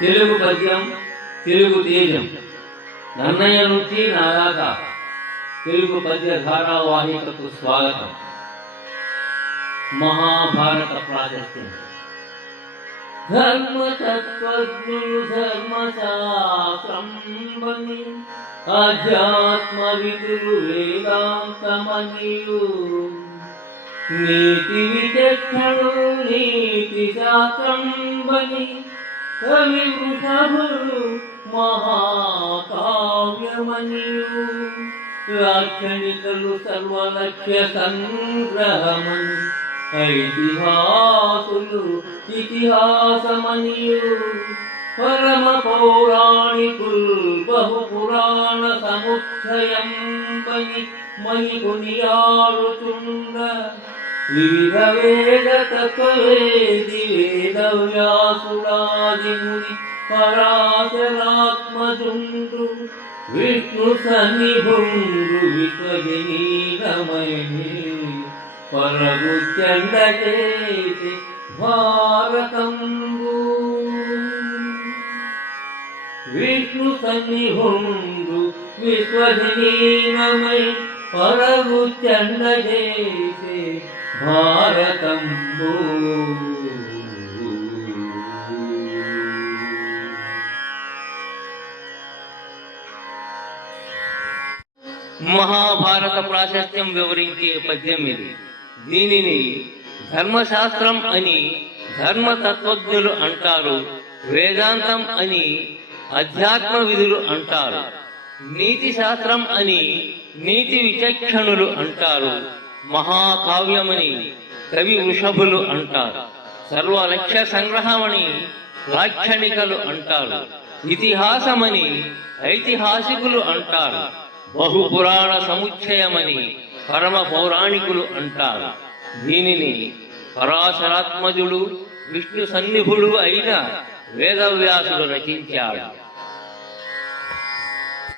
తెలుగు పద్యం, తెలుగు తేజం. నన్నయ్య నుంచి నాదాకా తెలుగు పద్య ధారావాహికకు స్వాగతం. మహాభారత ప్రాశస్త్యం. ధర్మతత్వజ్ఞులు ధర్మశాస్త్రంబని, ఆధ్యాత్మ విధులు వేదాంతమనియు, నీతి విచక్షణులు నీతి శాస్త్రంబని, కవి వృషభులు మహాకావ్యమనియు, లాక్షణికలు సర్వలక్ష్య సంగ్రహమని, ఐతిహాసులు ఇతిహాసమనియు, పరమ పౌరాణికుల్ బహు పురాణ సముచ్చయంబని మణిపునియాడుచుండ, వివిధ వేద తత్వవేది వేదవ్యాసుడాది ముని పరాశరాత్మజుండు, విష్ణు సన్నిభుండు విశ్వజనీనమయే, పరగు చండచేసి భారతంబు. విష్ణు సన్నిభుండు విశ్వజనీనమై, పరగు చండచేసి భారతంబు. మహాభారత ప్రాశస్త్యం వివరించే పద్యం ఇది. దీనిని ధర్మశాస్త్రం అని ధర్మతత్వజ్ఞులు అంటారు, వేదాంతం అని అధ్యాత్మ విధులు అంటారు, నీతి శాస్త్రం అని నీతి విచక్షణులు అంటారు, మహాకావ్యమని కవి వృషభులు అంటారు, సర్వలక్ష్య సంగ్రహమని లాక్షణికలు అంటారు, ఇతిహాసమని ఐతిహాసికులు అంటారు, బహుపురాణ సముచ్చయమని పరమ పౌరాణికులు అంటారు. దీనిని పరాశరాత్మజుడు విష్ణు సన్నిభుడు అయిన వేదవ్యాసుడు రచించాడు.